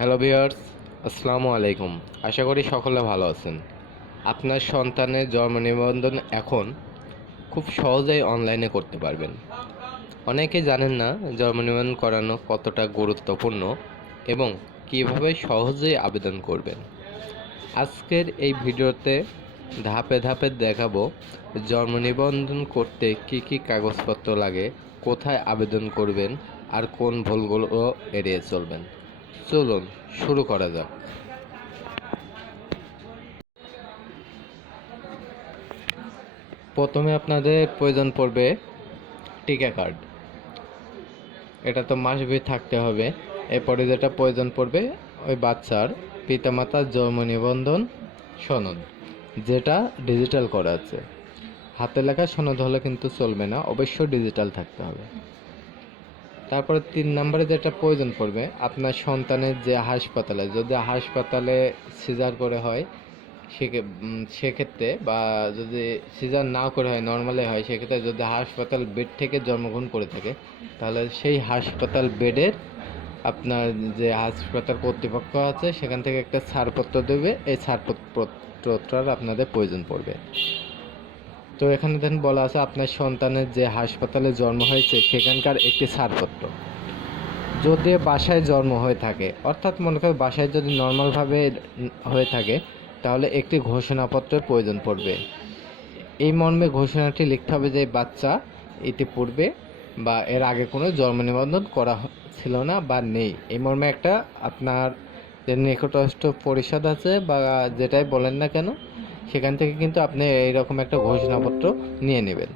Hello viewers, আসসালামু আলাইকুম। আশা করি সকলে ভালো আছেন। আপনার সন্তানের জন্ম নিবন্ধন এখন খুব সহজেই অনলাইনে করতে পারবেন। অনেকে জানেন না জন্ম নিবন্ধন করানো কতটা গুরুত্বপূর্ণ এবং কীভাবে সহজেই আবেদন করবেন। আজকের এই ভিডিওতে ধাপে ধাপে দেখাবো জন্ম নিবন্ধন করতে কি কি কাগজপত্র লাগে, কোথায় আবেদন করবেন, আর কোন ভুলগুলো এড়িয়ে চলবেন। চলুন, শুরু করা যাক। প্রথমে আপনাদের প্রয়োজন পড়বে টিকা কার্ড। এটা তো মাসবি থাকতে হবে। এরপরে যেটা প্রয়োজন পড়বে, ওই বাচ্চার পিতামাতার জন্ম নিবন্ধন সনদ, যেটা ডিজিটাল করা আছে। হাতে লেখা সনদ হলে কিন্তু চলবে না, অবশ্যই ডিজিটাল থাকতে হবে। তারপরে তিন নম্বরে যেটা প্রয়োজন পড়বে, আপনার সন্তানের যে হাসপাতালে, যদি হাসপাতালে সিজার করে হয় সেক্ষেত্রে বা যদি সিজার না করে হয়, নর্মালি হয়, সেক্ষেত্রে যদি হাসপাতাল বেড থেকে জন্মগ্রহণ করে থাকে, তাহলে সেই হাসপাতাল বেডের আপনার যে হাসপাতাল কর্তৃপক্ষ আছে, সেখান থেকে একটা ছাড়পত্র দেবে। এই ছাড়পত্রটার আপনাদের প্রয়োজন পড়বে। তো এখানে দেখেন বলা আছে, আপনার সন্তানের যে হাসপাতালে জন্ম হয়েছে, সেখানকার একটি ছাড়পত্র। যদি বাসায় জন্ম হয়ে থাকে, অর্থাৎ মনে করেন বাসায় যদি নর্মালভাবে হয়ে থাকে, তাহলে একটি ঘোষণাপত্রের প্রয়োজন পড়বে। এই মর্মে ঘোষণাটি লিখতে হবে যে বাচ্চা ইতিপূর্বে বা এর আগে কোনো জন্ম নিবন্ধন করা ছিল না বা নেই। এই মর্মে একটা আপনার যে নিকটস্থ পরিষদ আছে বা যেটাই বলেন না কেন সেখান থেকে কিন্তু আপনি এইরকম একটা ঘোষণাপত্র নিয়ে নেবেন।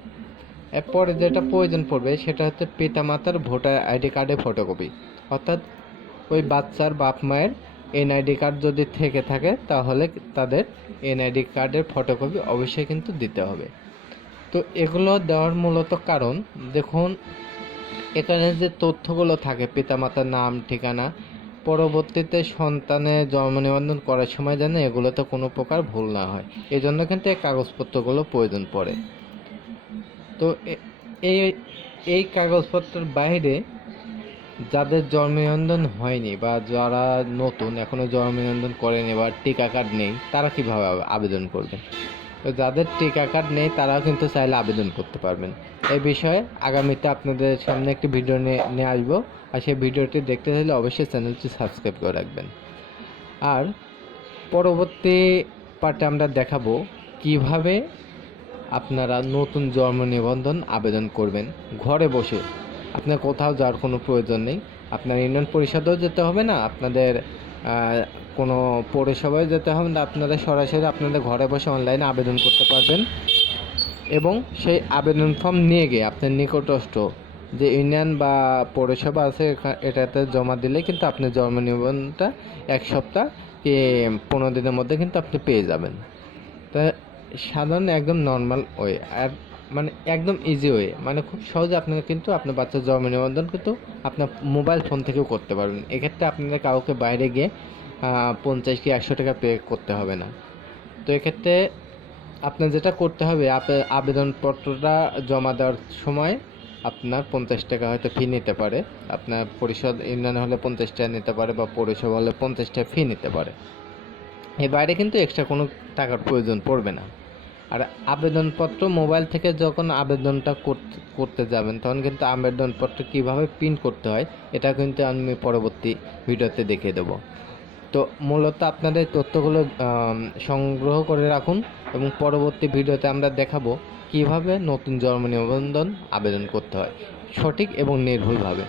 এরপরে যেটা প্রয়োজন পড়বে সেটা হচ্ছে পিতামাতার ভোটার আইডি কার্ডের ফটোকপি অর্থাৎ ওই বাচ্চার বাপ মায়ের এনআইডি কার্ড যদি থেকে থাকে, তাহলে তাদের এনআইডি কার্ডের ফটোকপি অবশ্যই কিন্তু দিতে হবে। তো এগুলো দেওয়ার মূলত কারণ, দেখুন, এখানে যে তথ্যগুলো থাকে, পিতামাতার নাম, ঠিকানা পরবর্তীতে সন্তানের জন্ম নিবন্ধন করার সময় যেন এগুলোতে কোনো প্রকার ভুল না হয়। এই জন্য কিন্তু এই কাগজপত্রগুলো প্রয়োজন পড়ে। তো এই এই কাগজপত্রের বাইরে যাদের জন্ম নিবন্ধন হয়নি বা যারা নতুন এখনও জন্ম নিবন্ধন করেনি বা টিকা কার্ড নেই, তারা কীভাবে আবে- আবেদন করবে? যাদের টিকা কার্ড নেই, তারাও কিন্তু চাইলে আবেদন করতে পারবেন। এই বিষয়ে আগামীতে আপনাদের সামনে একটি ভিডিও নিয়ে নিয়ে আসব। আর সেই ভিডিওটি দেখতে হলে অবশ্যই চ্যানেলটি সাবস্ক্রাইব করে রাখবেন। আর পরবর্তী পার্টে আমরা দেখাবো কীভাবে আপনারা নতুন জন্ম নিবন্ধন আবেদন করবেন। ঘরে বসে। আপনার কোথাও যাওয়ার কোনো প্রয়োজন নেই। আপনার ইউনিয়ন পরিষদেও যেতে হবে না। আপনাদের কোনো পৌরসভায় যেতে হবে না, আপনারা সরাসরি আপনাদের ঘরে বসে অনলাইনে আবেদন করতে পারবেন। এবং সেই আবেদন ফর্ম নিয়ে গিয়ে আপনার নিকটস্থ যে ইউনিয়ন বা পৌরসভা আছে এটাতে জমা দিলে কিন্তু আপনার জন্ম নিবন্ধনটা এক সপ্তাহ কি পনেরো দিনের মধ্যে কিন্তু আপনি পেয়ে যাবেন। তা সাধারণ একদম নর্মাল ওয়ে আর মানে একদম ইজি ওয়ে মানে খুব সহজে আপনারা কিন্তু আপনার বাচ্চার জন্ম নিবন্ধন কিন্তু আপনার মোবাইল ফোন থেকেও করতে পারবেন। এক্ষেত্রে আপনাদের কাউকে বাইরে গিয়ে পঞ্চাশ কি একশো টাকা পে করতে হবে না। তো এক্ষেত্রে আপনার যেটা করতে হবে আবে- আবেদনপত্রটা জমা দেওয়ার সময় আপনার পঞ্চাশ টাকা হয়তো ফি নিতে পারে। আপনার পরিষদ ইউনিয়ন হলে পঞ্চাশ টাকা নিতে পারে বা পৌরসভা হলে পঞ্চাশ টাকা ফি নিতে পারে। এর বাইরে কিন্তু এক্সট্রা কোনো টাকার প্রয়োজন পড়বে না। আর আবেদনপত্র মোবাইল থেকে যখন আবেদনটা করতে করতে যাবেন, তখন কিন্তু আবেদনপত্র কীভাবে প্রিন্ট করতে হয়, এটা কিন্তু আমি পরবর্তী ভিডিওতে দেখিয়ে দেবো। তো মূলত আপনাদের তথ্যগুলো সংগ্রহ করে রাখুন এবং পরবর্তী ভিডিওতে আমরা দেখাবো কীভাবে নতুন জন্ম নিবন্ধন আবেদন করতে হয়, সঠিক এবং নির্ভুলভাবে।